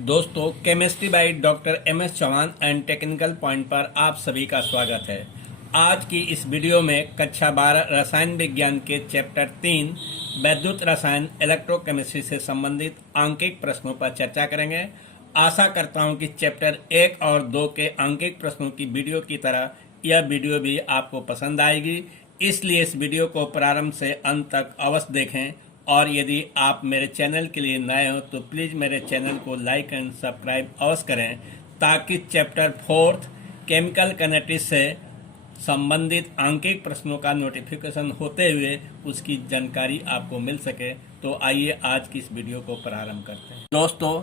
दोस्तों, chemistry by doctor M S Chauhan and technical point पर आप सभी का स्वागत है। आज की इस वीडियो में कक्षा 12 रसायन विज्ञान के चैप्टर 3 वैद्युत रसायन इलेक्ट्रोकेमिस्ट्री से संबंधित आंकिक प्रश्नों पर चर्चा करेंगे। आशा करता हूं कि चैप्टर 1 और 2 के आंकिक प्रश्नों की वीडियो की तरह यह वीडियो भी आपको पसंद आएगी, इसलिए इस वीडियो को प्रारंभ से अंत तक अवश्य देखें। और यदि आप मेरे चैनल के लिए नए हो तो प्लीज़ मेरे चैनल को लाइक एंड सब्सक्राइब अवश्य करें, ताकि चैप्टर 4 केमिकल कैनेटिक्स से संबंधित आंकिक प्रश्नों का नोटिफिकेशन होते हुए उसकी जानकारी आपको मिल सके। तो आइए आज की इस वीडियो को प्रारंभ करते हैं। दोस्तों,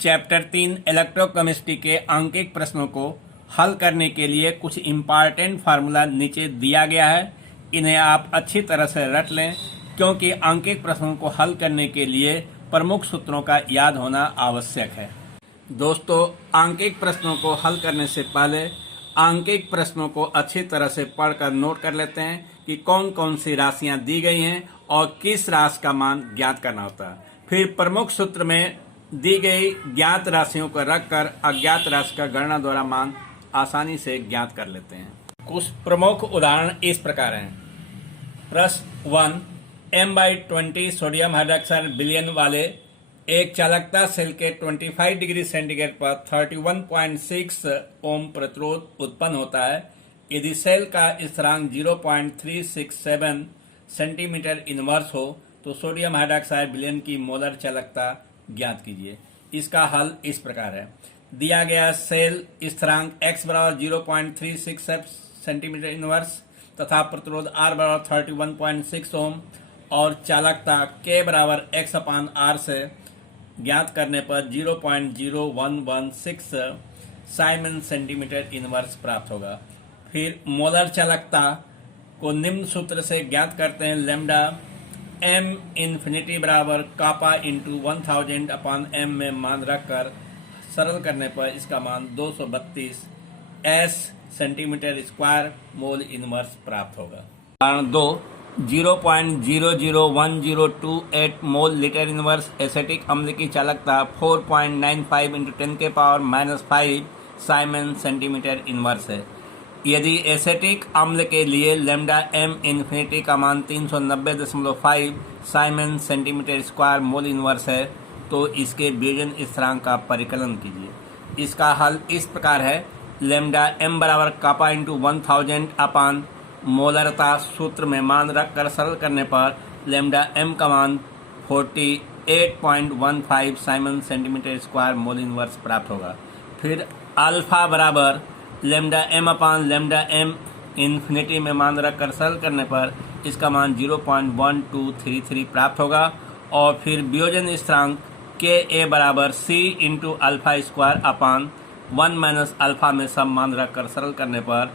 चैप्टर 3 इलेक्ट्रोकेमिस्ट्री के आंकिक प्रश्नों को हल करने के लिए कुछ इम्पॉर्टेंट फार्मूला नीचे दिया गया है। इन्हें आप अच्छी तरह से रट लें, क्योंकि आंकिक प्रश्नों को हल करने के लिए प्रमुख सूत्रों का याद होना आवश्यक है। दोस्तों, आंकिक प्रश्नों को हल करने से पहले आंकिक प्रश्नों को अच्छी तरह से पढ़कर नोट कर लेते हैं कि कौन कौन सी राशियां दी गई हैं और किस राशि का मान ज्ञात करना होता है। फिर प्रमुख सूत्र में दी गई ज्ञात राशियों को रखकर अज्ञात राशि का गणना द्वारा मान आसानी से ज्ञात कर लेते हैं। कुछ प्रमुख उदाहरण इस प्रकार हैं। प्रश्न 1, M/20 सोडियम हाइड्रोक्साइड विलयन वाले एक चालकता सेल के 25 डिग्री सेंटीग्रेड पर 31.6 ओम प्रतिरोध उत्पन्न होता है। यदि सेल का स्थिरांक 0.367 सेंटीमीटर इनवर्स हो तो सोडियम हाइड्रोक्साइड विलयन की मोलर चालकता ज्ञात कीजिए। इसका हल इस प्रकार है। दिया गया सेल स्थिरांक x बराबर 0.367 सेंटीमीटर इनवर्स तथा प्रतिरोध R बराबर 31.6 ओम और चालकता K बराबर x अपान R से ज्ञात करने पर 0.0116 साइमन सेंटीमीटर इनवर्स प्राप्त होगा। फिर मोलर चालकता को निम्न सूत्र से ज्ञात करते हैं। लैम्डा m इन्फिनिटी बराबर कापा इंटू 1000 अपान m में मान रखकर सरल करने पर इसका मान 232 s centimetre square mole inverse प्राप्त होगा। उदाहरण 2, 0.001028 मोल लीटर इनवर्स एसिटिक अम्ल की चालकता 4.95 इंटू 10 के पावर -5 साइमन सेंटीमीटर इनवर्स है। यदि एसिटिक अम्ल के लिए लैम्डा m इन्फिनिटी का मान 390.5 Simon centimetre square mole inverse है, तो इसके वियोजन स्थिरांक का परिकलन कीजिए। इसका हल इस प्रकार है। लैम्डा m बराबर कापा इंटू 1000 अपान मोलरता सूत्र में मान रखकर सरल करने पर लैम्डा m का मान 48.15 Simon centimetre square mole inverse प्राप्त होगा। फिर अल्फा बराबर लैम्डा m अपान लैम्डा m इन्फिनिटी में मान रखकर सरल करने पर इसका मान 0.1233 प्राप्त होगा। और फिर वियोजन स्थिरांक Ka बराबर c into alpha square upon 1 minus alpha में सब मान रखकर सरल करने पर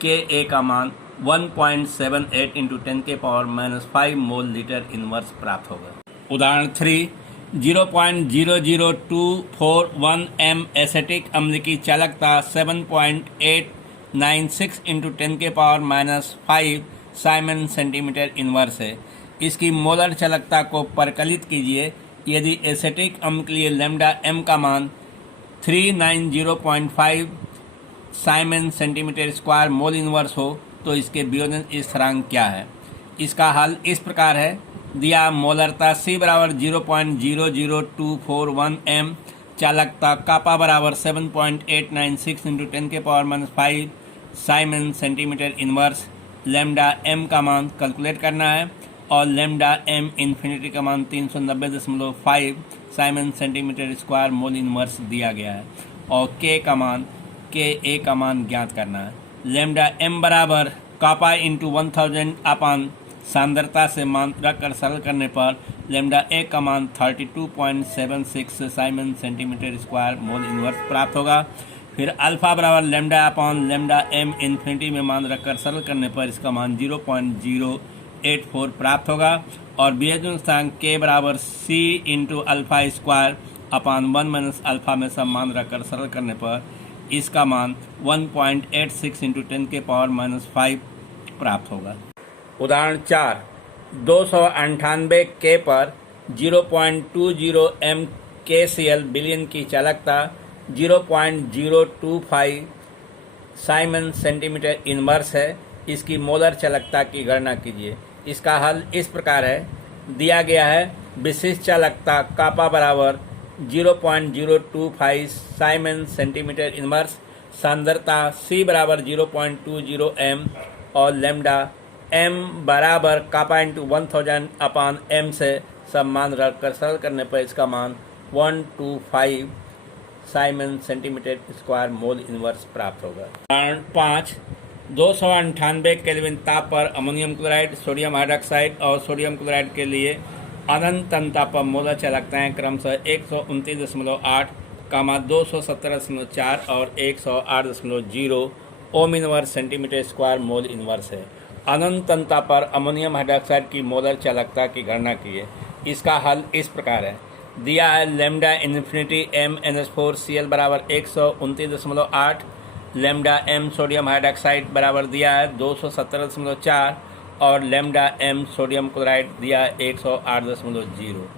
Ka का मान 1.78 इंटू 10 के पावर -5 मोल लीटर इनवर्स प्राप्त होगा। उदाहरण 3, 0.00241 m एसिटिक अम्ल की चालकता 7.896 इंटू 10 के पावर -5 साइमन सेंटीमीटर इनवर्स है। इसकी मोलर चालकता को परिकलित कीजिए। यदि एसिटिक अम्ल के लिए लैम्डा m का मान 390.5 Simon centimetre square mole inverse हो तो इसके वियोजन स्थिरांक क्या है। इसका हल इस प्रकार है। दिया मोलरता C बराबर 0.00241 m, चालकता कापा बराबर 7.896 इंटू 10 के power -5 Simon centimetre inverse. Lambda m का मान कैलकुलेट करना है और लैम्डा m इन्फिनिटी का मान 390.5 Simon centimetre square mole inverse दिया गया है और Ka का मान ज्ञात करना है। लैम्डा m बराबर कापा इंटू 1000 अपान सांद्रता से मान रखकर सरल करने पर लैम्डा a का मान 32.76 Simon centimetre square mole inverse प्राप्त होगा। फिर अल्फा बराबर लैम्डा अपान लैम्डा m इन्फिनिटी में मान रखकर सरल करने पर इसका मान 0.084 प्राप्त होगा। और वियोजन स्थिरांक K बराबर c into alpha square upon 1 minus alpha में सब मान रखकर सरल करने पर इसका मान 1.86 इंटू 10 के पावर -5 प्राप्त होगा। उदाहरण 4, 298 K पर 0.20 m KCl बिलियन की चालकता 0.025 साइमन सेंटीमीटर इनवर्स है। इसकी मोलर चालकता की गणना कीजिए। इसका हल इस प्रकार है। दिया गया है विशिष्ट चालकता कापा बराबर 0.025 साइमन सेंटीमीटर इनवर्स, सांद्रता C बराबर 0.20 m और लेमडा m बराबर कापा इंटू 1000 अपान m से सब मान रखकर सरल करने पर इसका मान 125 Simon centimetre square mole inverse प्राप्त होगा। उदाहरण 5, 298 केल्विन ताप पर अमोनियम क्लोराइड, सोडियम हाइड्रोक्साइड और सोडियम क्लोराइड के लिए अनंत ताप पर मोलर चालकताएं क्रमशः 129.8, 217.4 और 108.0 ohm inverse centimetre square mole inverse है। अनंत ताप पर अमोनियम हाइड्रोक्साइड की मोलर चालकता की गणना कीजिए। इसका हल इस प्रकार है। दिया है लेमडा इन्फिनिटी MnH4Cl बराबर 129.8, लेमडा m सोडियम हाइड्रोक्साइड बराबर दिया है 217.4 और लेमडा m सोडियम क्लोराइड दिया है 108.0।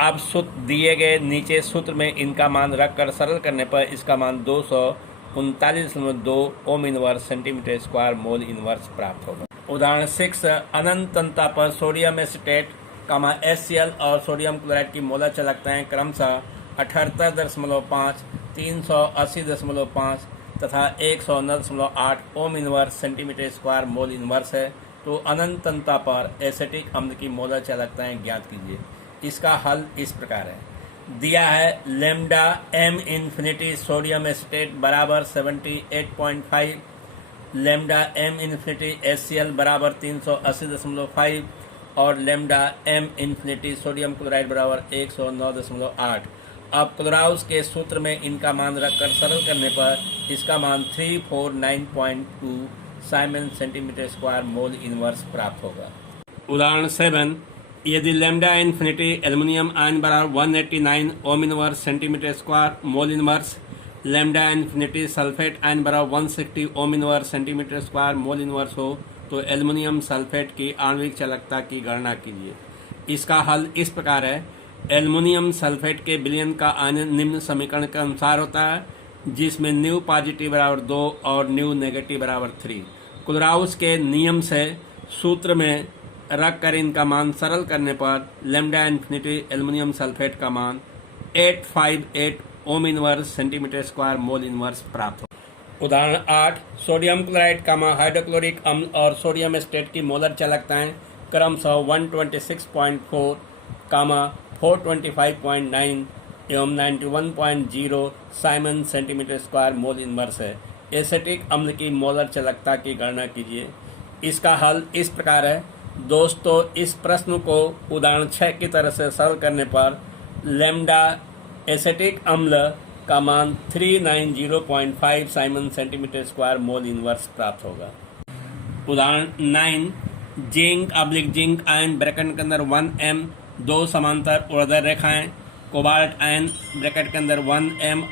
अब सूत्र दिए गए नीचे सूत्र में इनका मान रखकर सरल करने पर इसका मान 239.2 ohm inverse centimetre square mole inverse प्राप्त होगा। उदाहरण 6, अनंत ताप पर सोडियम एसीटेट HCl और सोडियम क्लोराइड की मोलर चालकताएं क्रमशः 78.5, 380.5 तथा 109.8 ohm inverse centimetre square mole inverse है। तो अनंत ताप पर एसिटिक अम्ल की मोलर चालकताएं ज्ञात कीजिए। इसका हल इस प्रकार है। दिया है lambda m infinity sodium acetate बराबर 78.5, लेमडा m इन्फिनिटी HCl बराबर 380.5 और lambda m infinity sodium chloride बराबर 109.8। अब क्लोराउस के सूत्र में इनका मान रखकर सरल करने पर इसका मान 349.2 Simon centimetre square mole inverse प्राप्त होगा। उदाहरण 7, यदि लेमडा इन्फिनिटी एल्युमिनियम आयन बराबर 189 ohm inverse centimetre square mole inverse, lambda infinity sulphate ion बराबर 160 ohm inverse centimetre square mole inverse हो तो एल्युमिनियम सल्फेट की आणविक चालकता की गणना कीजिए। इसका हल इस प्रकार है। एल्युमिनियम सल्फेट के विलयन का आयन निम्न समीकरण के अनुसार होता है, जिसमें न्यू पॉजिटिव बराबर 2 और न्यू नेगेटिव बराबर 3। क्लोराउस के नियम से सूत्र में रख कर इनका मान सरल करने पर लेमडा इन्फिनिटी एल्युमिनियम सल्फेट का मान 858 ohm inverse centimetre square mole inverse प्राप्त हो। उदाहरण 8, सोडियम क्लोराइड हाइड्रोक्लोरिक अम्ल और सोडियम एसीटेट की मोलर चालकताएं क्रमशः 126.4, 425.9 एवं 91.0 Simon centimetre square mole inverse है। एसिटिक अम्ल की मोलर चालकता की गणना कीजिए। इसका हल इस प्रकार है। दोस्तों, इस प्रश्न को उदाहरण 6 की तरह से सरल करने पर लेमडा एसिटिक अम्ल का मान 390.5 Simon centimetre square mole inverse प्राप्त होगा। उदाहरण 9, जिंक आयन ब्रैकेट के अंदर 1m, 2 समांतर ऊर्ध्वाधर रेखाएं, कोबाल्ट आयन ब्रैकेट के अंदर 1m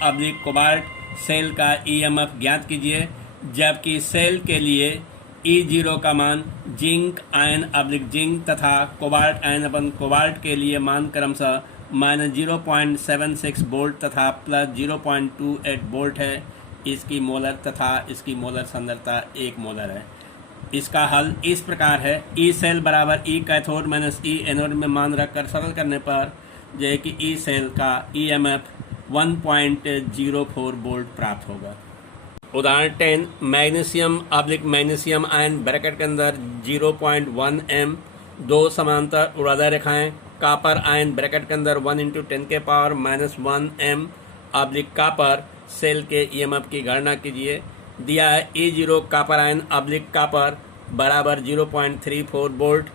कोबाल्ट सेल का EMF ज्ञात कीजिए। जबकि सेल के लिए E0 का मान जिंक आयन जिंक तथा कोबाल्ट आयन अपन कोबाल्ट के लिए मान क्रमशः -0.76 वोल्ट तथा +0.28 वोल्ट है। इसकी मोलर तथा इसकी मोलर सांद्रता 1 मोलर है। इसका हल इस प्रकार है। ई सेल बराबर ई कैथोड माइनस ई एनोड में मान रखकर सरल करने पर जो है कि ई सेल का EMF 1.04 वोल्ट प्राप्त होगा। उदाहरण 10, मैग्नीशियम आयन ब्रैकेट के अंदर 0.1 m, 2 समांतर ऊर्ध्वाधर रेखाएं, कॉपर आयन ब्रैकेट के अंदर 1 × 10⁻⁻1 m कापर सेल के EMF की गणना कीजिए। दिया है E0 कॉपर आयन कॉपर बराबर 0.34 volt,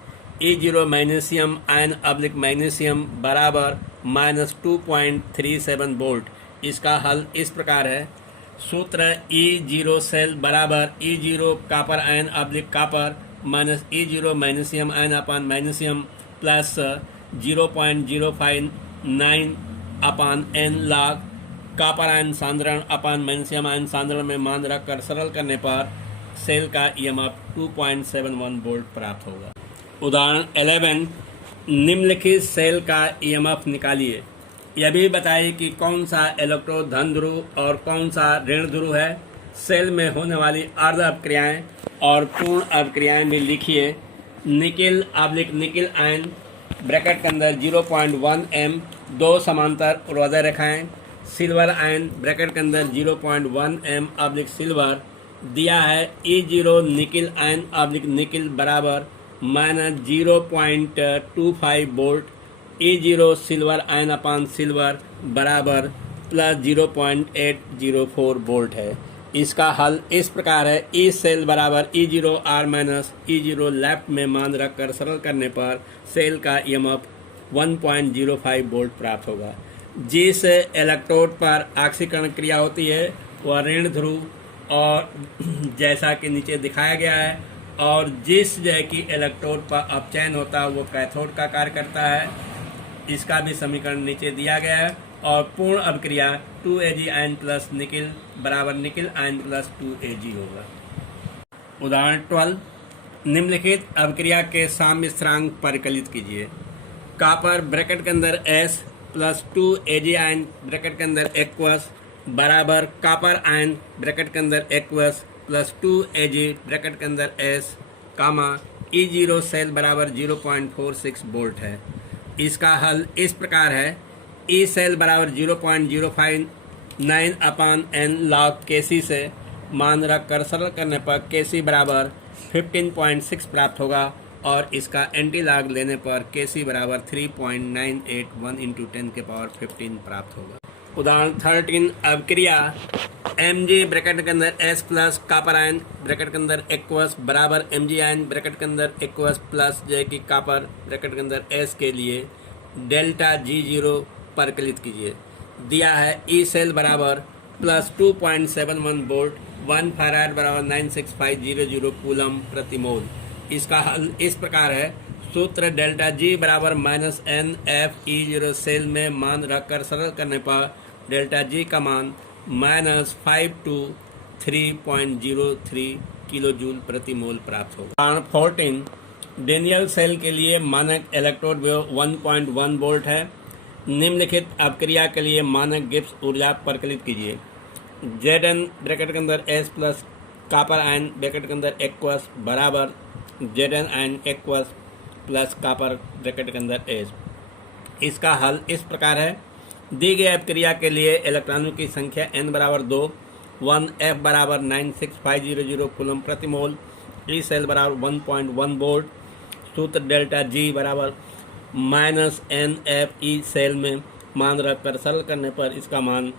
E0 magnesium ion magnesium बराबर -2.37 वोल्ट। इसका हल इस प्रकार है। सूत्र E0 सेल बराबर E0 copper ion copper minus E0 magnesium ion upon magnesium plus 0.059 upon n log copper ion सांद्रण अपान मैग्नीशियम आयन सांद्रण में मान रखकर सरल करने पर सेल का EMF 2.71 वोल्ट प्राप्त होगा। उदाहरण 11, निम्नलिखित सेल का EMF निकालिए। यह भी बताइए कि कौन सा इलेक्ट्रोड धन ध्रुव और कौन सा ऋण ध्रुव है। सेल में होने वाली अर्ध अपक्रियाएं और पूर्ण अपक्रियाएं भी लिखिए। Nickel oblique nickel ion bracket के अंदर 0.1 m 2 समांतर ऊर्ध्वाधर रेखाएं। सिल्वर आयन ब्रैकेट के अंदर 0.1 m ऑब्लिक सिल्वर दिया है। E0 nickel ion oblique nickel बराबर -0.25 वोल्ट। E0 सिल्वर आयन अपान सिल्वर बराबर +0.804 वोल्ट है। इसका हल इस प्रकार है। ई सेल बराबर E0 R minus E0 left में मान रखकर सरल करने पर सेल का EMF 1.05 वोल्ट प्राप्त होगा। जिस इलेक्ट्रोड पर ऑक्सीकरण क्रिया होती है वह ऋण ध्रुव और जैसा कि नीचे दिखाया गया है, और जिस जगह की इलेक्ट्रोड पर अपचयन होता है वो कैथोड का कार्य करता है। इसका भी समीकरण नीचे दिया गया है। और पूर्ण अभिक्रिया 2Ag आयन प्लस निकिल बराबर निकिल आयन प्लस 2Ag होगा। उदाहरण 12, निम्नलिखित अभिक्रिया के साम्य स्थिरांक परिकलित कीजिए। कॉपर ब्रैकेट के अंदर S plus 2Ag ion bracket के अंदर एक्वस बराबर कॉपर आयन ब्रैकेट के अंदर एक्वस प्लस 2Ag ब्रैकेट के अंदर S कामा E0 सेल बराबर 0.46 वोल्ट है। इसका हल इस प्रकार है। E सेल बराबर 0.059 अपान n log Kc से मान रखकर सरल करने पर Kc बराबर 15.6 प्राप्त होगा, और इसका एंटी लॉग लेने पर Kc बराबर 3.981 इंटू 10 के पावर 15 प्राप्त होगा। उदाहरण 13, अभिक्रिया Mg ब्रैकेट के अंदर S plus copper ion bracket के अंदर एक्वस बराबर Mg आयन ब्रैकेट के अंदर एक्वस प्लस जय की कॉपर ब्रैकेट के अंदर S के लिए डेल्टा G0 परिकलित कीजिए। दिया है E सेल बराबर प्लस 2.71 वोल्ट 1 फैराड बराबर 96500 कूलम प्रति मोल। इसका हल इस प्रकार है। सूत्र डेल्टा G बराबर minus N F E0 cell में मान रखकर सरल करने पर डेल्टा G का मान -523.03 किलो जूल प्रति मोल प्राप्त होगा। उदाहरण 14, डेनियल सेल के लिए मानक इलेक्ट्रोड विभव 1.1 वोल्ट है। निम्नलिखित अपक्रिया के लिए मानक गिब्स ऊर्जा परिकलित कीजिए। Zn ब्रैकेट के अंदर S plus copper ion bracket के अंदर एक्वस बराबर Zn ion aqueous plus copper bracket के अंदर S। इसका हल इस प्रकार है। दी गई अपक्रिया के लिए इलेक्ट्रॉनों की संख्या n बराबर 2, 1 F बराबर 96500 कूलम प्रति मोल, E सेल बराबर 1.1 वोल्ट। सूत्र डेल्टा G बराबर minus N F E cell में मान रखकर सरल करने पर इसका मान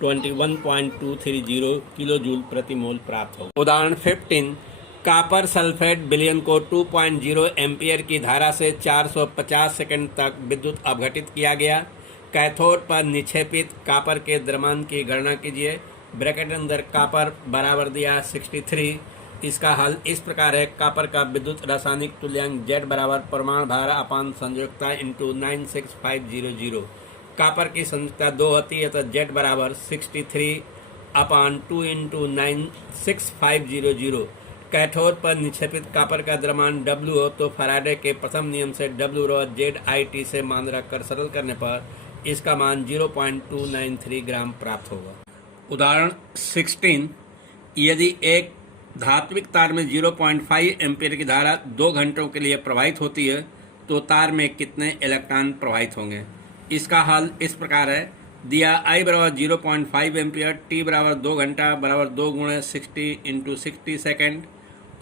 21.230 किलो जूल प्रति मोल प्राप्त होगा। उदाहरण 15, कॉपर सल्फेट विलयन को 2.0 एम्पियर की धारा से 450 सेकंड तक विद्युत अपघटित किया गया। कैथोड पर निक्षेपित कॉपर के द्रव्यमान की गणना कीजिए। ब्रैकेट अंदर कॉपर बराबर दिया 63। इसका हल इस प्रकार है। कॉपर का विद्युत रासायनिक तुल्यांक Z बराबर परमाणु भार अपान संयोजकता इंटू 96500। कॉपर की संयोजकता 2 होती है तो Z बराबर 63 अपान 2 इंटू 96500। कैथोड पर निक्षेपित कॉपर का द्रव्यमान W हो तो फैराडे के प्रथम नियम से W रो ZIT से मान रखकर सरल करने पर इसका मान 0.293 ग्राम प्राप्त होगा। उदाहरण 16, यदि एक धात्विक तार में 0.5 एम्पीयर की धारा 2 घंटों के लिए प्रवाहित होती है तो तार में कितने इलेक्ट्रॉन प्रवाहित होंगे। इसका हल इस प्रकार है। दिया I बराबर 0.5 एम्पीयर, T बराबर 2 घंटा बराबर 2 गुणे 60 इंटू 60 सेकेंड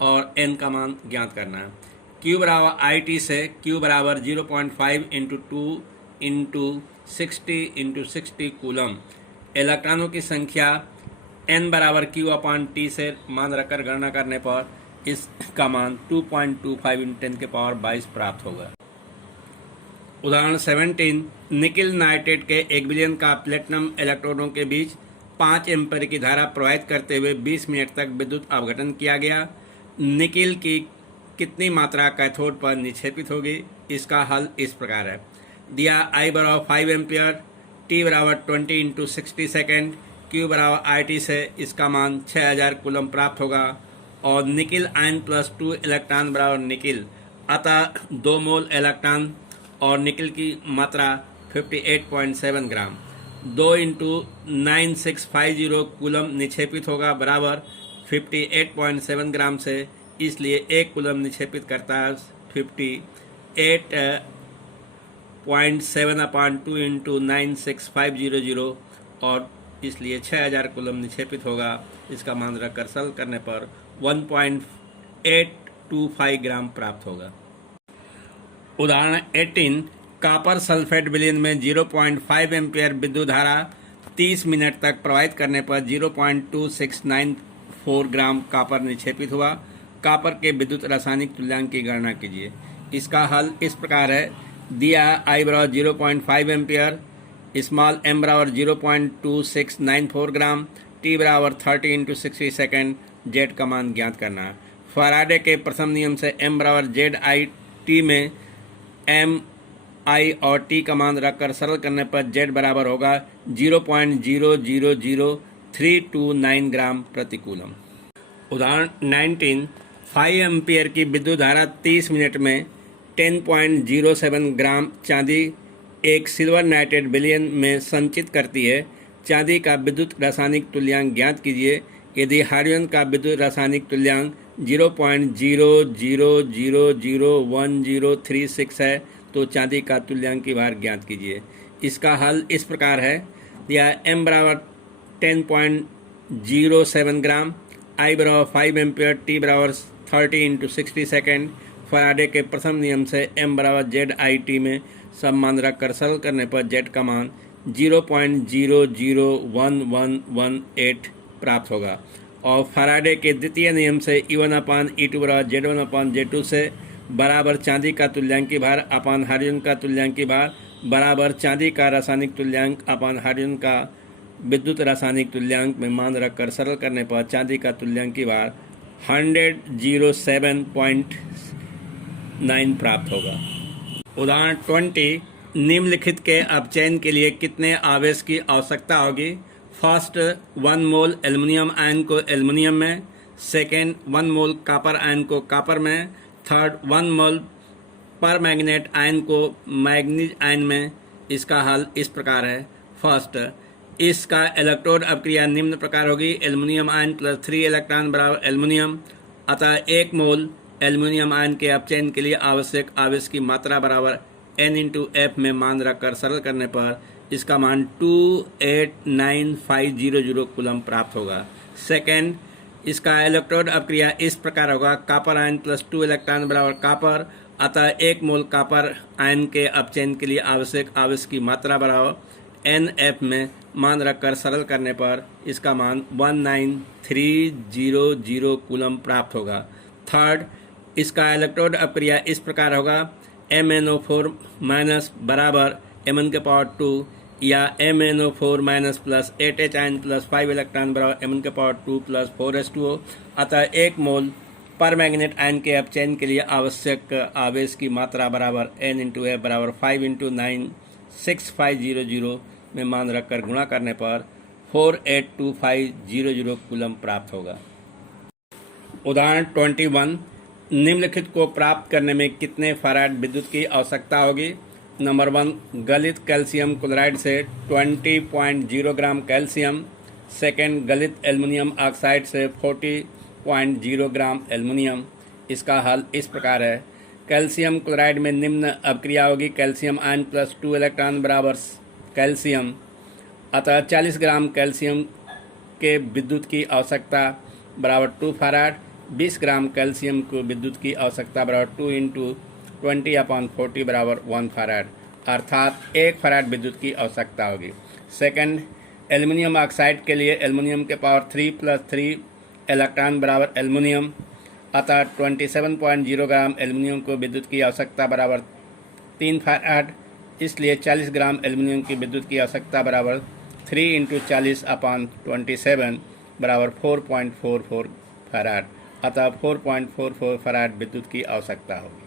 और N का मान ज्ञात करना है। Q बराबर IT से Q बराबर 0.5 इंटू 2 इंटू 60 इंटू 60 कूलम। इलेक्ट्रॉनों की संख्या N बराबर Q अपान T से मान रखकर गणना करने पर इसका मान 2.25 इंटू 10 के पावर 22 प्राप्त होगा। उदाहरण 17, निकिल नाइट्रेट के 1 विलयन का प्लेटिनम इलेक्ट्रोडों के बीच 5 एम्पीयर की धारा प्रवाहित करते हुए 20 मिनट तक विद्युत अपघटन किया गया। निकिल की कितनी मात्रा कैथोड पर निक्षेपित होगी। इसका हल इस प्रकार है। दिया I बराबर 5 एम्पीयर, T बराबर 20 इंटू 60 सेकेंड, Q बराबर IT से इसका मान 6000 कूलम प्राप्त होगा और निकिल आयन प्लस 2 इलेक्ट्रॉन बराबर निकिल, अतः 2 मोल इलेक्ट्रॉन और निकिल की मात्रा 58.7 ग्राम। 2 इंटू 9650 कूलम निक्षेपित होगा बराबर 58.7 ग्राम से, इसलिए 1 कूलम निक्षेपित करता है 58.7 अपान 2 इंटू 96500 और इसलिए 6000 कूलम निक्षेपित होगा। इसका मान रखकर सरल करने पर 1.825 ग्राम प्राप्त होगा। उदाहरण 18, कॉपर सल्फेट विलयन में 0.5 एम्पियर विद्युत धारा 30 मिनट तक प्रवाहित करने पर 0.2694 ग्राम कॉपर निक्षेपित हुआ। कॉपर के विद्युत रासायनिक तुल्यांक की गणना कीजिए। इसका हल इस प्रकार है। दिया I बराबर 0.5 एम्पियर, स्मॉल m बराबर 0.2694 ग्राम, t बराबर 30 इंटू 60 सेकेंड, जेड का मान ज्ञात करना है। फैराडे के प्रथम नियम से m बराबर ZI/t में m I और t का मान रखकर सरल करने पर z बराबर होगा 0.000329 ग्राम प्रति कूलम। उदाहरण 19, 5 एम्पियर की विद्युत धारा 30 मिनट में 10.07 ग्राम चांदी एक सिल्वर नाइट्रेट विलयन में संचित करती है। चांदी का विद्युत रासायनिक तुल्यांक ज्ञात कीजिए। यदि हाइड्रोजन का विद्युत रासायनिक तुल्यांक 0.00001036 है तो चांदी का तुल्यांक की भार ज्ञात कीजिए। इसका हल इस प्रकार है। या m बराबर 10.07 ग्राम, I बराबर 5 एम्पियर, t बराबर 30 इंटू 60 सेकेंड। फैराडे के प्रथम नियम से m बराबर ZI/t में सब मान रखकर सरल करने पर z का मान 0.001118 प्राप्त होगा। और फैराडे के द्वितीय नियम से E1/E2 बराबर Z1/Z2 से बराबर चांदी का तुल्यांक की भार अपान हाइड्रोजन का तुल्यांक की भार बराबर चांदी का रासायनिक तुल्यांक अपान हाइड्रोजन का विद्युत रासायनिक तुल्यांक में मान रखकर सरल करने पर चांदी का तुल्यांक की भार 107.9 प्राप्त होगा। उदाहरण 20, निम्नलिखित के अपचयन के लिए कितने आवेश की आवश्यकता होगी? फर्स्ट, 1 मोल एल्युमिनियम आयन को एल्युमिनियम में। सेकेंड, 1 मोल कॉपर आयन को कॉपर में। थर्ड, 1 मोल पर मैग्नेट आयन को मैग्नीज आयन में। इसका हल इस प्रकार है। फर्स्ट, इसका इलेक्ट्रोड अपक्रिया निम्न प्रकार होगी। एल्युमिनियम आयन प्लस 3 इलेक्ट्रॉन बराबर एल्युमिनियम। अतः 1 मोल एल्युमिनियम आयन के अपचयन के लिए आवश्यक आवेश की मात्रा बराबर n इंटू एफ में मान रखकर सरल करने पर इसका मान 289,500 कूलम प्राप्त होगा। सेकेंड, इसका इलेक्ट्रोड अपक्रिया इस प्रकार होगा। कॉपर आयन प्लस 2 इलेक्ट्रॉन बराबर कॉपर। अतः 1 मोल कॉपर आयन के अपचयन के लिए आवश्यक आवेश की मात्रा बराबर NF में मान रखकर सरल करने पर इसका मान 19300 कूलम प्राप्त होगा। थर्ड, इसका इलेक्ट्रोड अपक्रिया इस प्रकार होगा। MnO4 माइनस बराबर Mn के पावर 2 या MnO4 minus plus 8H ion plus 5 electron बराबर Mn के पावर 2 प्लस 4H2O। अतः 1 मोल पर मैग्नेट आयन के अपचयन के लिए आवश्यक आवेश की मात्रा बराबर n इंटू एफ बराबर 5 इंटू 96500 में मान रखकर गुणा करने पर 482,500 कूलम प्राप्त होगा। उदाहरण 21, निम्नलिखित को प्राप्त करने में कितने फैराड विद्युत की आवश्यकता होगी? नंबर 1, गलित कैल्शियम क्लोराइड से 20.0 ग्राम कैल्शियम। सेकेंड, गलित एल्युमिनियम ऑक्साइड से 40.0 ग्राम एल्युमिनियम। इसका हल इस प्रकार है। कैल्शियम क्लोराइड में निम्न अपक्रिया होगी। कैल्शियम आयन प्लस 2 इलेक्ट्रॉन बराबर कैल्शियम। अतः 40 ग्राम कैल्शियम के विद्युत की आवश्यकता बराबर 2 फैराड। 20 ग्राम कैल्शियम को विद्युत की आवश्यकता बराबर 2 इंटू 20/40 बराबर 1 फैराड, अर्थात 1 फैराड विद्युत की आवश्यकता होगी। सेकंड, एल्युमिनियम ऑक्साइड के लिए एल्युमिनियम के पावर 3 प्लस 3 इलेक्ट्रॉन बराबर एल्युमिनियम। अतः 27.0 ग्राम एल्युमिनियम को विद्युत की आवश्यकता बराबर 3 फैराड। इसलिए 40 ग्राम एल्युमिनियम की विद्युत की आवश्यकता बराबर 3 इंटू 40/27 बराबर 4.44 फैराड। अतः 4.44 फैराड विद्युत की आवश्यकता होगी।